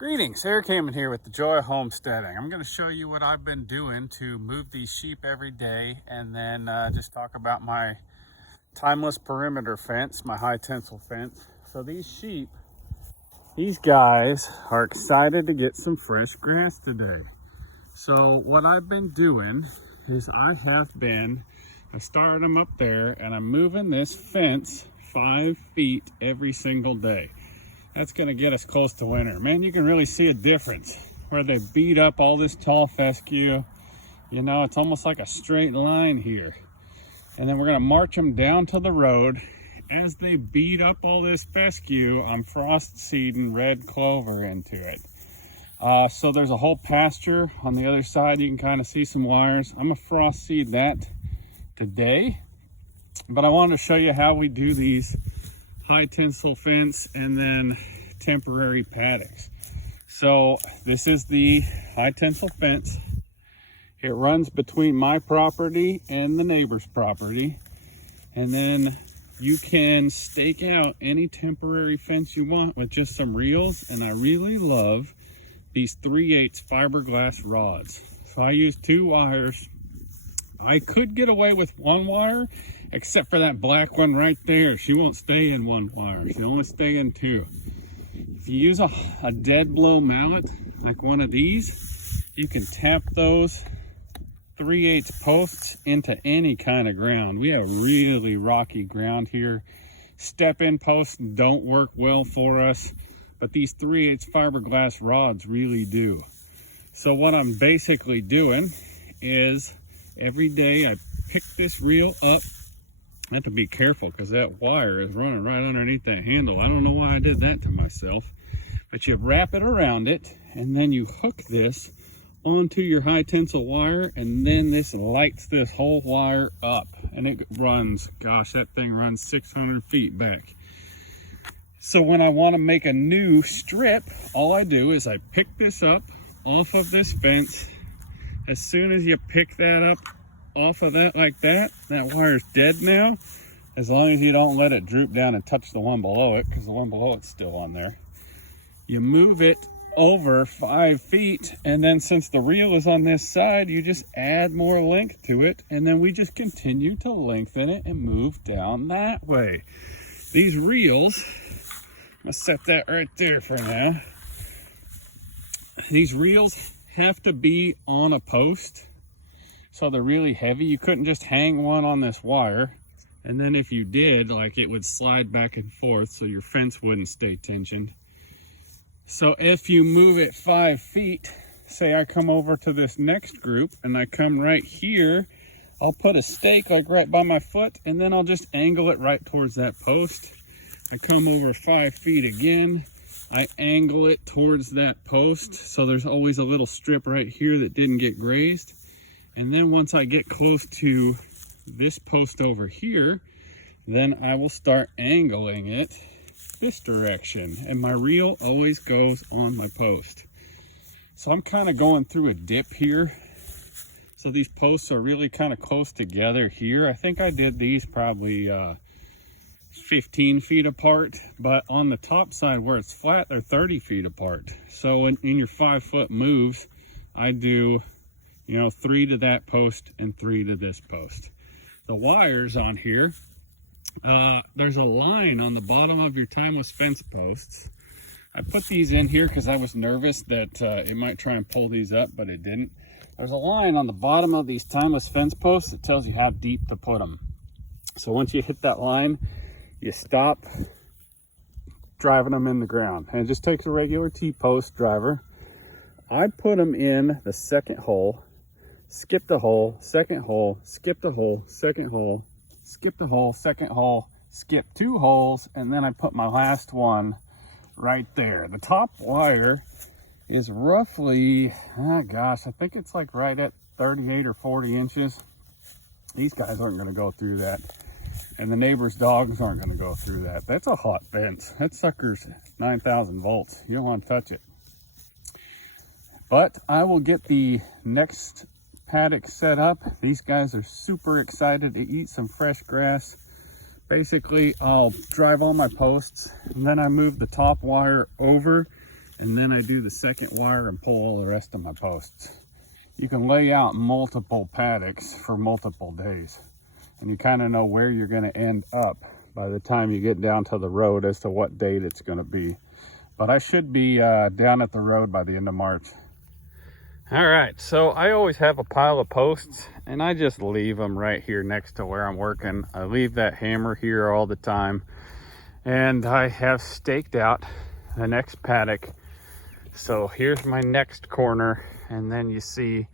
Greetings, Eric Heyman here with the Joy of Homesteading. I'm going to show you what I've been doing to move these sheep every day, and then just talk about my timeless perimeter fence, my high tensile fence. So these sheep, these guys are excited to get some fresh grass today. So what I've been doing is I started them up there and I'm moving this fence 5 feet every single day. That's going to get us close to winter. Man, you can really see a difference where they beat up all this tall fescue. You know, it's almost like a straight line here. And then we're going to march them down to the road. As they beat up all this fescue, I'm frost seeding red clover into it. So there's a whole pasture on the other side. You can kind of see some wires. I'm going to frost seed that today. But I wanted to show you how we do these high tensile fence and then temporary paddocks. So this is the high tensile fence. It runs between my property and the neighbor's property, and then you can stake out any temporary fence you want with just some reels. And I really love these 3/8 fiberglass rods. So I use 2 wires. I could get away with 1 wire, except for that black one right there. She won't stay in 1 wire. She'll only stay in 2. If you use a dead blow mallet, like one of these, you can tap those 3/8 posts into any kind of ground. We have really rocky ground here. Step-in posts don't work well for us, but these 3/8 fiberglass rods really do. So what I'm basically doing is every day I pick this reel up. I have to be careful because that wire is running right underneath that handle. I don't know why I did that to myself. But you wrap it around it, and then you hook this onto your high tensile wire, and then this lights this whole wire up. And it runs, gosh, that thing runs 600 feet back. So when I want to make a new strip, all I do is I pick this up off of this fence. As soon as you pick that up off of that like that, that wire's dead now, as long as you don't let it droop down and touch the one below it, because the one below it's still on there. You move it over 5 feet, and then since the reel is on this side, you just add more length to it, and then we just continue to lengthen it and move down that way. These reels, I'm gonna set that right there for now. These reels have to be on a post, so they're really heavy. You couldn't just hang one on this wire, and then if you did, like, it would slide back and forth so your fence wouldn't stay tensioned. So if you move it 5 feet, say I come over to this next group and I come right here, I'll put a stake like right by my foot, and then I'll just angle it right towards that post. I come over 5 feet again, I angle it towards that post, so there's always a little strip right here that didn't get grazed. And then once I get close to this post over here, then I will start angling it this direction, and my reel always goes on my post. So I'm kind of going through a dip here, so these posts are really kind of close together here. I think I did these probably 15 feet apart, but on the top side where it's flat, they're 30 feet apart. So in your 5-foot moves, I do, 3 to that post and 3 to this post. The wires on here, there's a line on the bottom of your timeless fence posts. I put these in here because I was nervous that it might try and pull these up, but it didn't. There's a line on the bottom of these timeless fence posts that tells you how deep to put them. So once you hit that line, you stop driving them in the ground. And it just takes a regular T-post driver. I put them in the second hole, skipped a hole, second hole, skipped a hole, second hole, skipped a hole, second hole, skipped 2 holes, and then I put my last one right there. The top wire is roughly, I think it's like right at 38 or 40 inches. These guys aren't going to go through that, and the neighbor's dogs aren't going to go through that. That's a hot fence. That sucker's 9,000 volts. You don't want to touch it. But I will get the next paddock set up. These guys are super excited to eat some fresh grass. Basically, I'll drive all my posts, and then I move the top wire over and then I do the second wire and pull all the rest of my posts. You can lay out multiple paddocks for multiple days, and you kind of know where you're going to end up by the time you get down to the road as to what date it's going to be. But I should be down at the road by the end of March. All right, so I always have a pile of posts, and I just leave them right here next to where I'm working. I leave that hammer here all the time, and I have staked out the next paddock. So here's my next corner, and then you see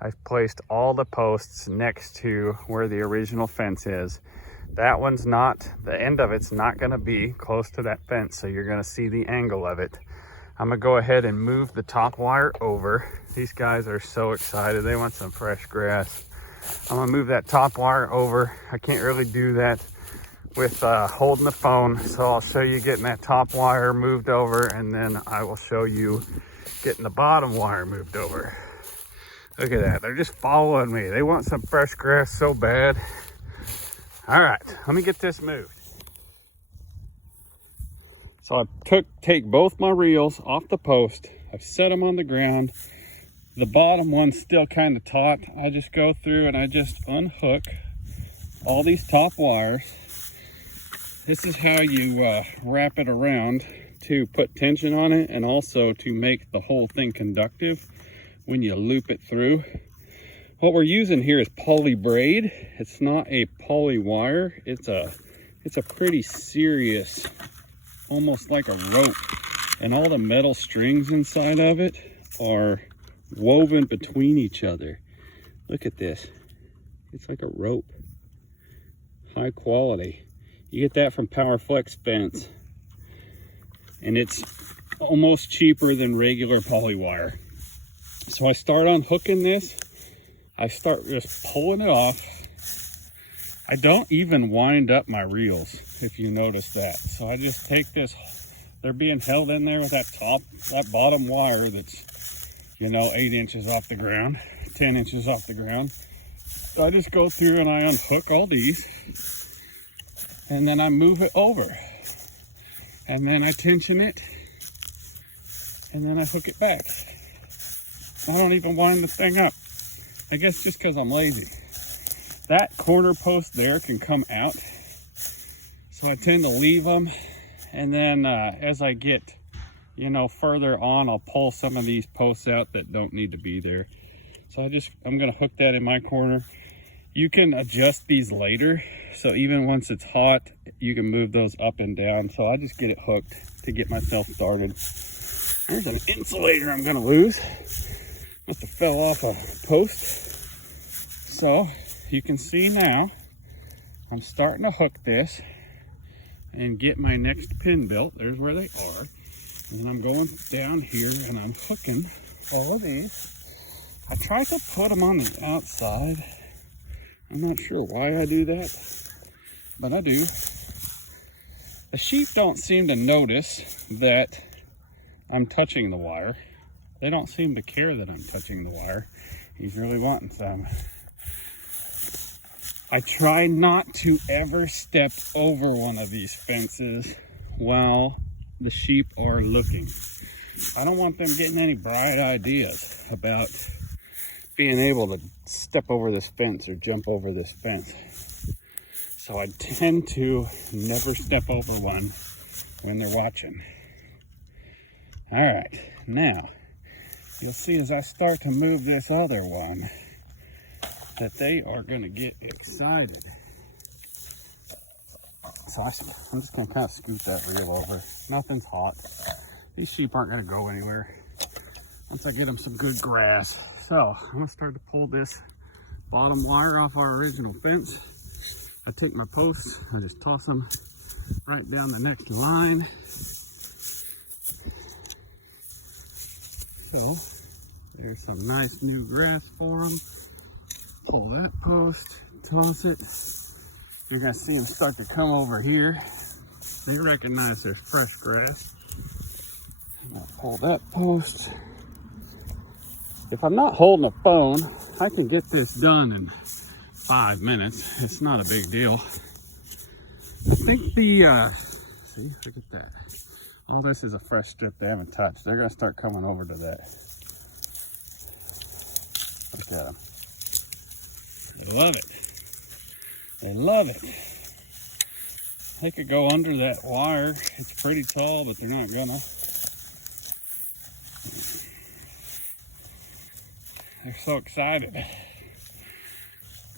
I've placed all the posts next to where the original fence is. That one's not, the end of it's not gonna be close to that fence, so you're gonna see the angle of it. I'm gonna go ahead and move the top wire over. These guys are so excited. They want some fresh grass. I'm gonna move that top wire over. I can't really do that with holding the phone, so I'll show you getting that top wire moved over, and then I will show you getting the bottom wire moved over. Look at that, they're just following me. They want some fresh grass so bad. All right, let me get this moved. So I take both my reels off the post. I've set them on the ground. The bottom one's still kind of taut. I just go through and I just unhook all these top wires. This is how you wrap it around to put tension on it, and also to make the whole thing conductive when you loop it through. What we're using here is polybraid. It's not a polywire. It's a pretty serious, almost like a rope, and all the metal strings inside of it are woven between each other. Look at this. It's like a rope. High quality. You get that from Power Flex fence, and it's almost cheaper than regular polywire. So I start unhooking this. I start just pulling it off. I don't even wind up my reels, if you notice that. So I just take this, they're being held in there with that bottom wire that's, 8 inches off the ground, 10 inches off the ground. So I just go through and I unhook all these, and then I move it over, and then I tension it, and then I hook it back. I don't even wind the thing up. I guess just because I'm lazy. That corner post there can come out, so I tend to leave them, and then as I get further on, I'll pull some of these posts out that don't need to be there. So I'm gonna hook that in my corner. You can adjust these later, so even once it's hot, you can move those up and down. So I just get it hooked to get myself started. There's an insulator I'm gonna lose. Must have fell off a post. So you can see now, I'm starting to hook this and get my next pin built. There's where they are. And I'm going down here and I'm hooking all of these. I try to put them on the outside. I'm not sure why I do that, but I do. The sheep don't seem to notice that I'm touching the wire. They don't seem to care that I'm touching the wire. He's really wanting some. I try not to ever step over one of these fences while the sheep are looking. I don't want them getting any bright ideas about being able to step over this fence or jump over this fence. So I tend to never step over one when they're watching. All right, now you'll see as I start to move this other one that they are going to get excited. So I'm just going to kind of scoot that reel over. Nothing's hot. These sheep aren't going to go anywhere once I get them some good grass. So I'm going to start to pull this bottom wire off our original fence. I take my posts, I just toss them right down the next line. So there's some nice new grass for them. Pull that post, toss it. You're gonna see them start to come over here. They recognize there's fresh grass. I'm gonna pull that post. If I'm not holding a phone, I can get this done in 5 minutes. It's not a big deal. I think see, look at that. All this is a fresh strip they haven't touched. They're gonna start coming over to that. Look at them. They love it. They love it. They could go under that wire. It's pretty tall, but they're not gonna. They're so excited.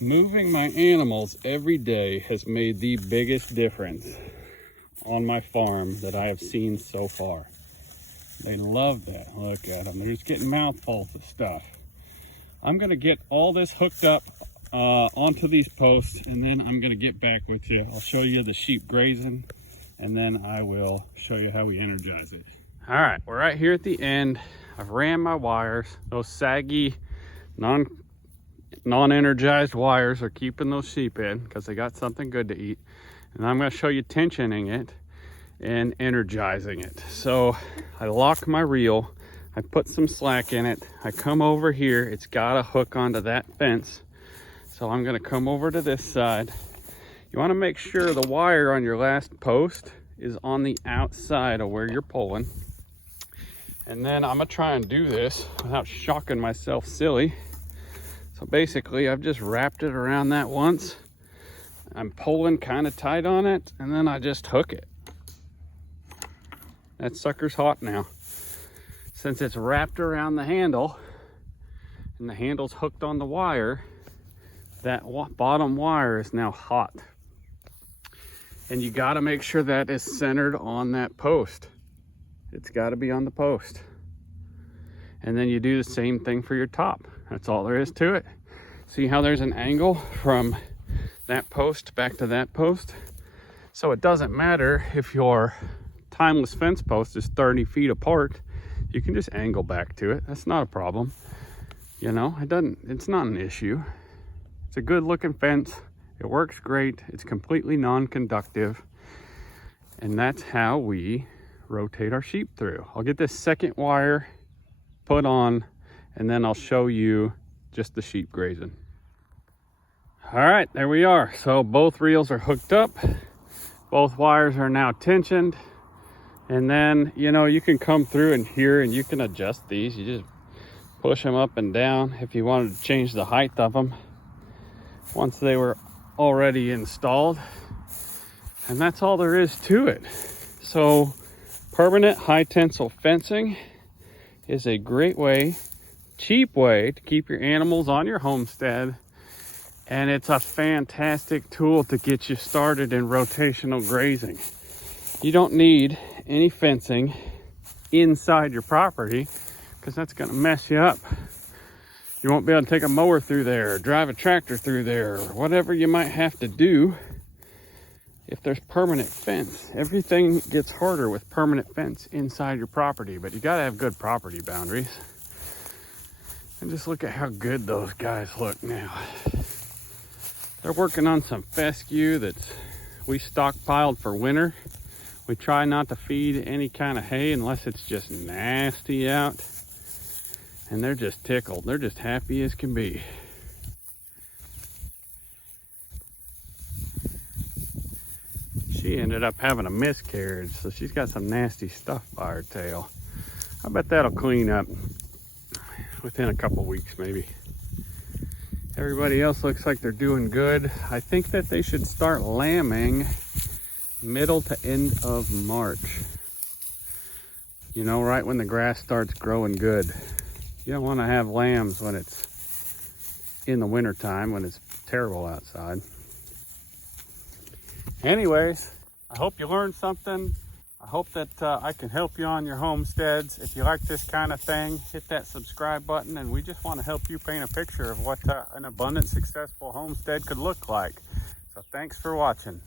Moving my animals every day has made the biggest difference on my farm that I have seen so far. They love that. Look at them. They're just getting mouthfuls of stuff. I'm gonna get all this hooked up onto these posts, and then I'm gonna get back with you. I'll show you the sheep grazing, and then I will show you how we energize it. All right, we're right here at the end. I've ran my wires. Those saggy, non-energized wires are keeping those sheep in because they got something good to eat. And I'm gonna show you tensioning it and energizing it. So I lock my reel, I put some slack in it, I come over here, it's got a hook onto that fence. So I'm gonna come over to this side. You wanna make sure the wire on your last post is on the outside of where you're pulling. And then I'm gonna try and do this without shocking myself silly. So basically I've just wrapped it around that once. I'm pulling kind of tight on it, and then I just hook it. That sucker's hot now. Since it's wrapped around the handle and the handle's hooked on the wire, that bottom wire is now hot. And you gotta make sure that is centered on that post. It's gotta be on the post. And then you do the same thing for your top. That's all there is to it. See how there's an angle from that post back to that post? So it doesn't matter if your timeless fence post is 30 feet apart. You can just angle back to it. That's not a problem. You know, it's not an issue. It's a good looking fence. It works great. It's completely non-conductive. And that's how we rotate our sheep through. I'll get this second wire put on, and then I'll show you just the sheep grazing. All right, there we are. So both reels are hooked up. Both wires are now tensioned. And then, you know, you can come through in here and you can adjust these. You just push them up and down if you wanted to change the height of them once they were already installed. And that's all there is to it. So permanent high tensile fencing is a great way, cheap way to keep your animals on your homestead. And it's a fantastic tool to get you started in rotational grazing. You don't need any fencing inside your property because that's going to mess you up. You won't be able to take a mower through there, or drive a tractor through there, or whatever you might have to do if there's permanent fence. Everything gets harder with permanent fence inside your property, but you got to have good property boundaries. And just look at how good those guys look now. They're working on some fescue that we stockpiled for winter. We try not to feed any kind of hay unless it's just nasty out. And they're just tickled. They're just happy as can be. She ended up having a miscarriage, so she's got some nasty stuff by her tail. I bet that'll clean up within a couple weeks maybe. Everybody else looks like they're doing good. I think that they should start lambing middle to end of March. You know, right when the grass starts growing good. You don't want to have lambs when it's in the winter time, when it's terrible outside. Anyways, I hope you learned something. I hope that I can help you on your homesteads. If you like this kind of thing, hit that subscribe button, and we just want to help you paint a picture of what an abundant, successful homestead could look like. So thanks for watching.